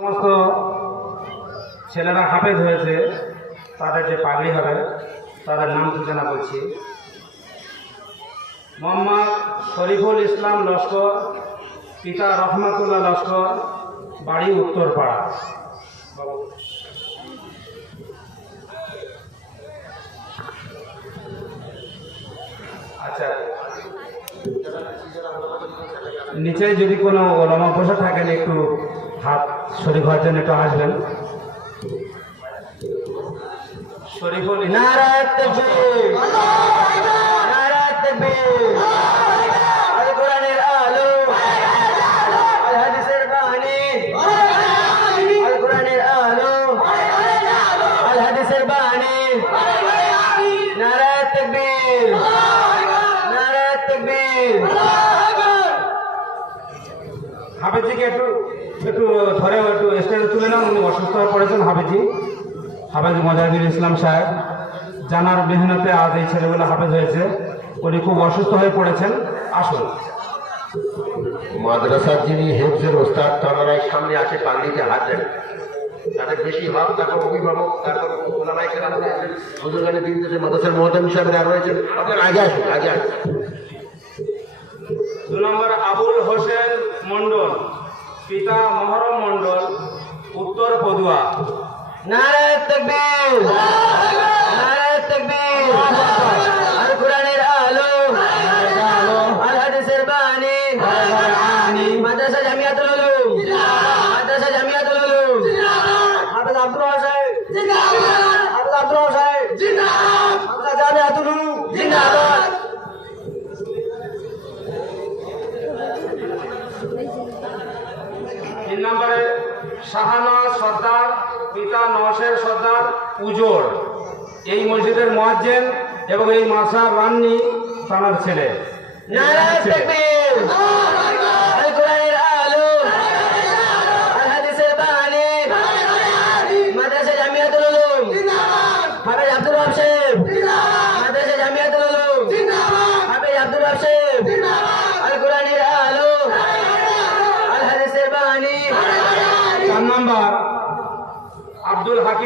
সমস্ত ছেলেরা হাফেজ হয়েছে, তাদের যে পাগড়ি হবে, তাদের নাম সূচনা করছি। মোহাম্মদ শরীফুল ইসলাম লস্কর, পিতা রহমাতুল্লাহ লস্কর, বাড়ি উত্তরপাড়া। আচ্ছা নিচে যদি কোনো ওলামা বসে থাকেন একটু হাত শরীফ হওয়ার জন্য একটু আসবেন। শরীফুল নারায়ণ নারায় নারায়ণ নারায় তাকবীর আল কোরআনের আলো আল হাদিসের বাণী আল কোরআনের আলো আল হাদিসের বাণী নারায় তাকবীর নারায় তাকবীর হাফেজিকে একটু একটু ধরে একটু স্টেজে তুলে নাও উনি অসুস্থ হয়ে পড়েছেন হাফেজি। হাফেজ মজাহিদুল ইসলাম সাহেব জানার মেহনতে আজ এই ছেলেগুলো হাফেজ হয়েছে। উনি খুব অসুস্থ হয়ে পড়েছেন আসুন। মাদ্রাসার যিনি হেফজের ওস্তাদ তারাই সামনে আসে পাগড়িতে হাত দেন। তাদের বেশি ভাব তারপর অভিভাবক তারপর ওলামাই কেরাম রয়েছেন হুজুরগানে দিন দেশে মাদ্রাসার মহতাম সাহেবরা রয়েছেন আপনার আগে আসুন আগে আসুন। দু নম্বর আবুল হোসেন মণ্ডল। পিতা মহরম মন্ডল উত্তর পদুয়া নারায় তাকবীর নারায় তাকবীর আল কোরআনের আলো আল হাদিসের বাণী মাদ্রাসা জামিয়াতুল উলুম মাদ্রাসা জামিয়াতুল উলুম হাফেজ আব্দুল ওয়াহাব সাহেব হাফেজ আব্দুল ওয়াহাব সাহেব মাদ্রাসা জামিয়াতুল উলুম জিন্দাবাদ তিন নম্বরে শাহানাজ সর্দার পিতা নওশের সর্দার উজোর। এই মসজিদের মহাজেন এবং এই মাসা রান্নি তানার ছেলে। নারায় তাকবীর আল কোরআনের আলো আল হাদিসের বাণী মাদ্রাসা জামিয়াতুল উলুম হাফেজ আব্দুল ওয়াহাব সাহেব মাদ্রাসা জামিয়াতুল উলুম হাফেজ আব্দুল ওয়াহাব সাহেব আল কোরআনের আলো আল হাদিসের বাণী চার নম্বর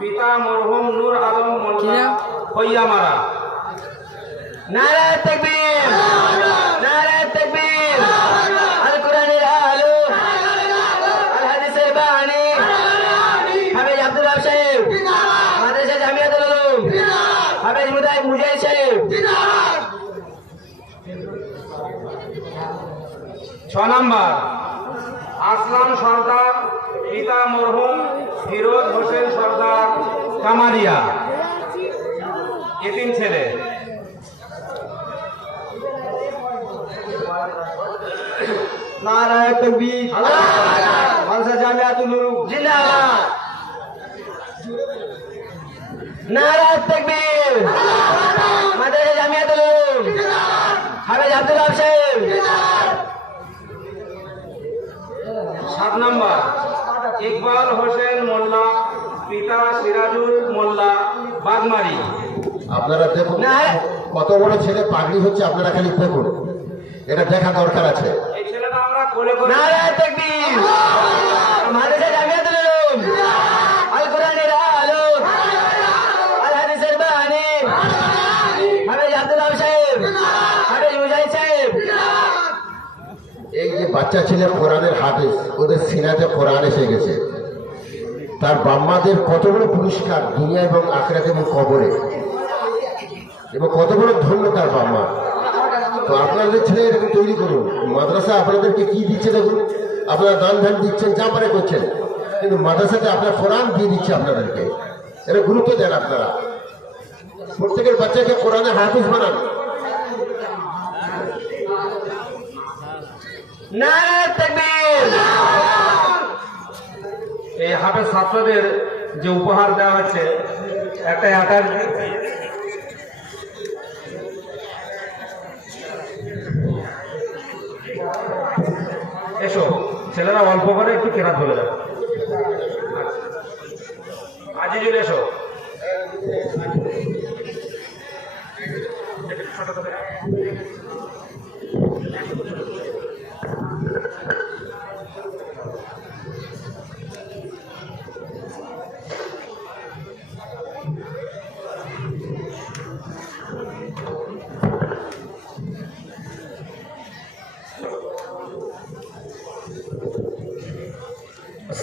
পিতা মরহুম নূর আলম মোল্লা। নারায় তাকবীর। নারায় তাকবীর। আল কোরআনের আলো। আল হাদিসের বাণী। হাফেজ আব্দুল ওয়াহাব সাহেব। মাদ্রাসা জামিয়াতুল উলুম হাফেজ মুদাই মুজাহিদ সাহেব। ছ নম্বর। আসলাম সর্দার পিতা মরহুম ফিরোজ হোসেন কামারিয়া। এতিম ছেলে। নারায় জামিয়াতুল উলুম নারায় তাকবীর। আব্দুল নম্বর। ইকবাল হোসেন মোল্লা বাগমারি। আপনারা দেখুন কত বড় ছেলে পাগড়ি হচ্ছে আপনারা খালি দেখুন। এটা দেখা দরকার আছে। এই ছেলেটা আমরা কোলে করে নারায় তাকবীর মাদ্রাসা জামিয়াতুল উলুম আল কোরআনের আলো আল হাদিসের বাণী। হাফেজ আব্দুল সাহেব। হাফেজ মুজাহিদ সাহেব। এই যে বাচ্চা ছেলে কোরআনের হাফিজ ওদের সিনাতে কোরআন এসে গেছে। তার বাম্মাদের কত বড় পুরস্কার দুনিয়া এবং আখরাত এবং কবরে। এবং কত বড় ধন্য তার বাম্মা তো আপনাদের ছেলে এরকম তৈরি করুন। মাদ্রাসা আপনাদেরকে কি দিচ্ছে দেখুন? আপনারা দান ধ্যান দিচ্ছেন, যা পারে করছেন। কিন্তু মাদ্রাসাতে আপনার কোরআন দিয়ে দিচ্ছে আপনাদেরকে। এটা গুরুত্ব দেন আপনারা। প্রত্যেকের বাচ্চাকে কোরআনে হাফিজ বানান। নারায় তাকবীর। এই হাফেজ ছাত্রদের যে উপহার দেওয়া হচ্ছে, একটা অ্যাটাচ এসো, ছেলেরা অল্প করে একটু কেনা ধরে যাবে আজিজুল, এসো।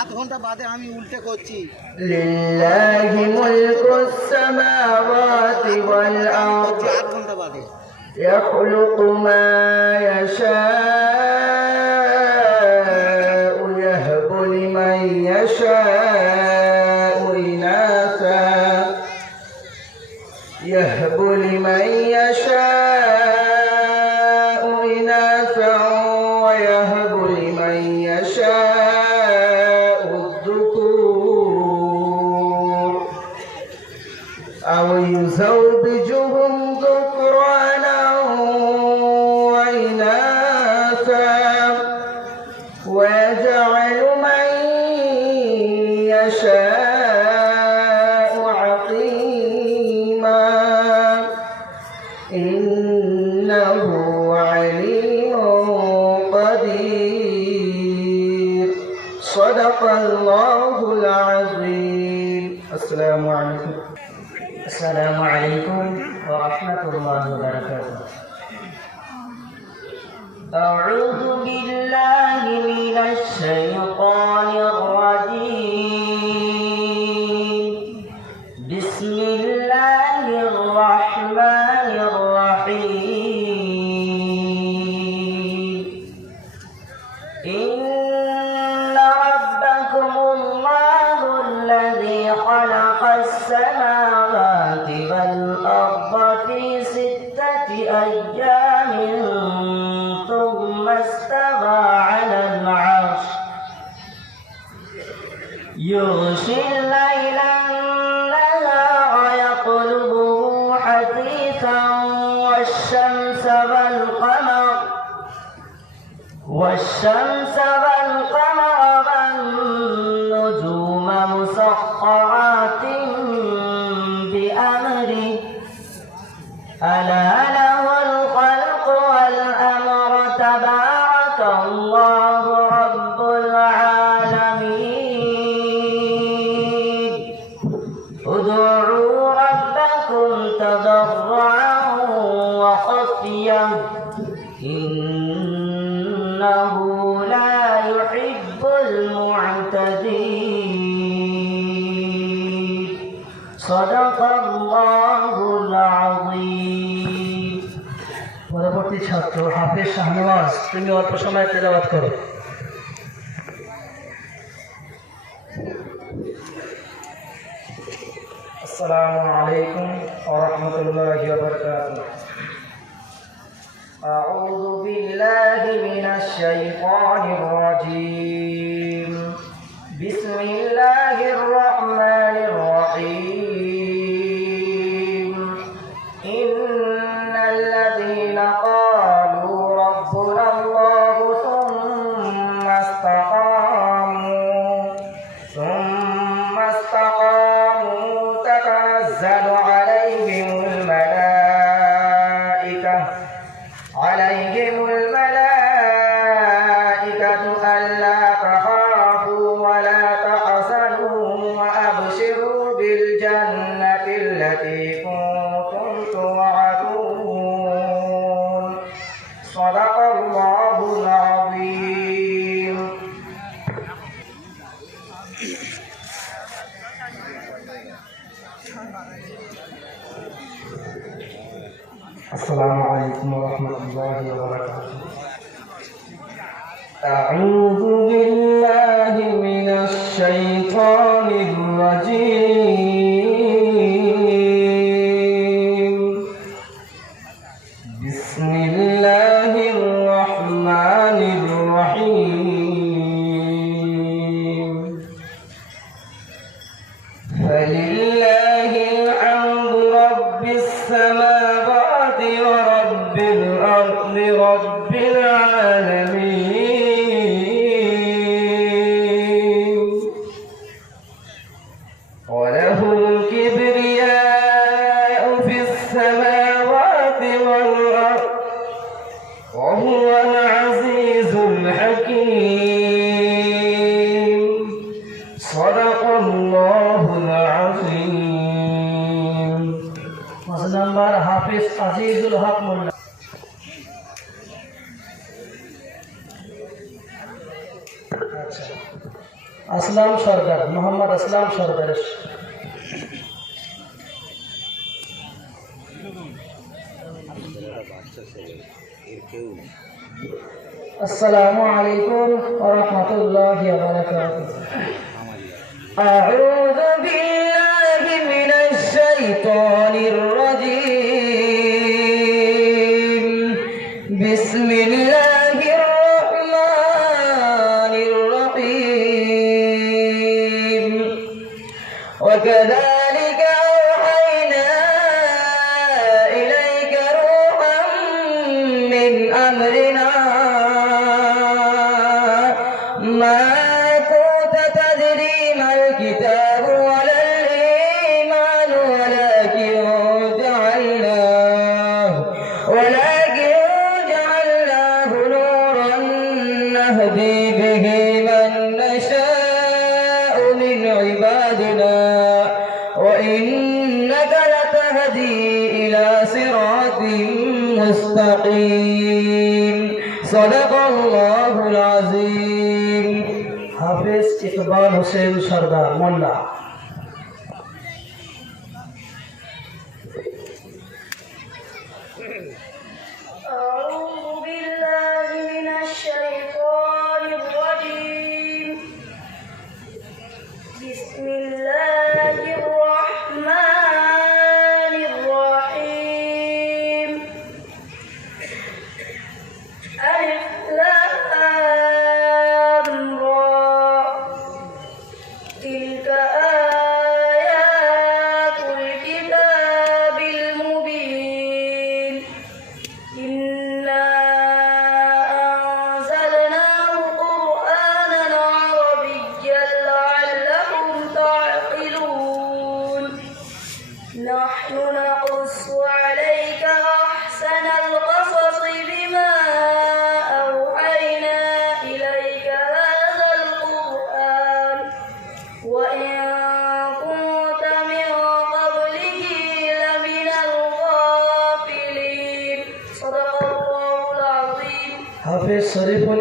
আধ ঘণ্টা বাদে আমি উল্টে করছি। লিল্লাহি মুলকুস সামাওয়াতি ওয়াল আরদ। আধ ঘণ্টা বাদে। ইয়াখলুকু মা ইয়াশা। يزوجهم ذكرانا وإناثا ويجعل من يشاء عقيما إنه عليم قدير. صدق الله العظيم. السلام عليكم. السلام عليكم ورحمة الله وبركاته. أعوذ بالله من الشيطان الرجيم. بسم الله الرحمن الرحيم. إن ربكم الله الذي خلق السماوات يغشي الليل النهار يطلبه حثيثا والشمس والقمر والشمس والقمر والنجوم مسخرات صدق الله العظيم পরবর্তী ছাত্র হাফেজ শাহনওয়াজ তুমি অল্প সময় তেলাবাদ করো আসসালামু আলাইকুম ওয়া রাহমাতুল্লাহি ওয়া বারাকাতুহু أعوذ بالله من الشيطان الرجيم بسم الجنة التي كنتم توعدون. صدق الله العظيم. السلام عليكم ورحمة الله وبركاته. أعوذ মোহাম্মদ আসলাম সরকারের। আসসালামু আলাইকুম রহমতুল্লাহ রাহমাতুল্লাহি مستقيم صدق الله العظيم হাফেজ ইকবাল হোসেন সর্দার মোল্লা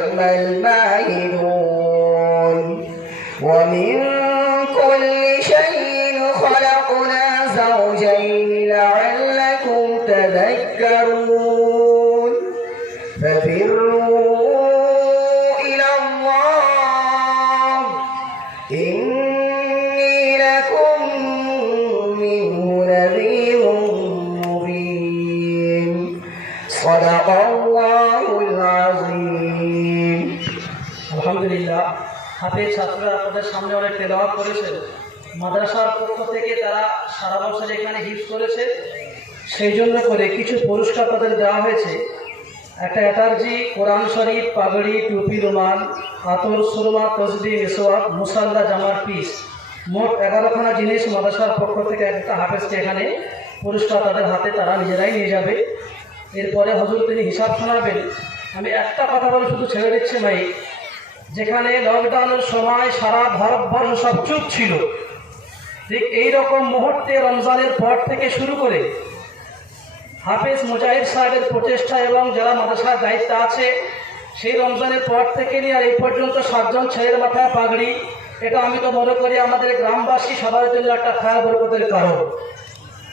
الملمائد আলহামদুলিল্লাহ। হাফেজ ছাত্ররা আমাদের সামনে অনেক তেলাওয়াত করেছে। মাদ্রাসার পক্ষ থেকে তারা সারা বছর এখানে হিফ করেছে। সেই জন্য করে কিছু পুরস্কার তাদের দেওয়া হয়েছে। একটা অ্যাটার্জি, কোরআন শরীফ, পাগড়ি, টুপি, রুমাল, আতর, সুরমা তসবি মেসোয়াক, মুসাল্লা, জামার পিস। মোট এগারোখানা জিনিস মাদ্রাসার পক্ষ থেকে একটা হাফেজকে এখানে পুরস্কার তাদের হাতে তারা নিজেরাই নিয়ে যাবে। এরপরে হজুর তিনি হিসাব শোনাবেন। আমি একটা কথা বলে শুধু ছেড়ে দিচ্ছি ভাই। যেখানে লকডাউনের সময় সারা ভারতবর্ষ সব চুপ ছিল। ঠিক এইরকম মুহূর্তে রমজানের পর থেকে শুরু করে হাফেজ মুজাহিদ সাহেবের প্রচেষ্টা এবং যারা মাদ্রাসার দায়িত্ব আছে, সেই রমজানের পর থেকে নিয়ে আর এই পর্যন্ত সাতজন ছেলের মাথায় পাগড়ি। এটা আমি তো মনে করি আমাদের গ্রামবাসী সবার জন্য একটা খায়া বরকতের কারণ।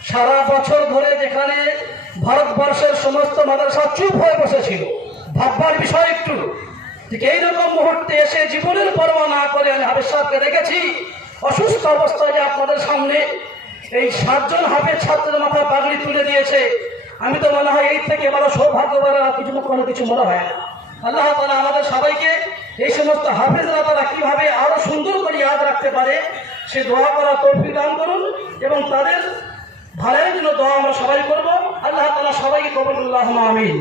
সারা বছর ধরে যেখানে ভারতবর্ষের সমস্ত মাদ্রাসা চুপ হয়ে বসেছিল। ভাববার বিষয় একটু। ঠিক এইরকম মুহূর্তে এসে জীবনের পরোয়া না করে আমি হাফেজ সাহেবকে দেখেছি। অসুস্থ অবস্থায় যে আপনাদের সামনে এই সাতজন হাফেজ ছাত্রের মাথায় পাগড়ি তুলে দিয়েছে। আমি তো মনে হয় এই থেকে বড় সৌভাগ্যবান আর কিছু কোনো কিছু মনে হয় না। আল্লাহ তালা আমাদের সবাইকে এই সমস্ত হাফেজরা তারা কীভাবে আরও সুন্দর করে ইয়াদ রাখতে পারে, সে দোয়া করা তৌফিক দান করুন এবং তাদের ভালোর জন্য দোয়া আমরা সবাই করব। আল্লাহ তালা সবাইকে কবুল্লাহ আমিন।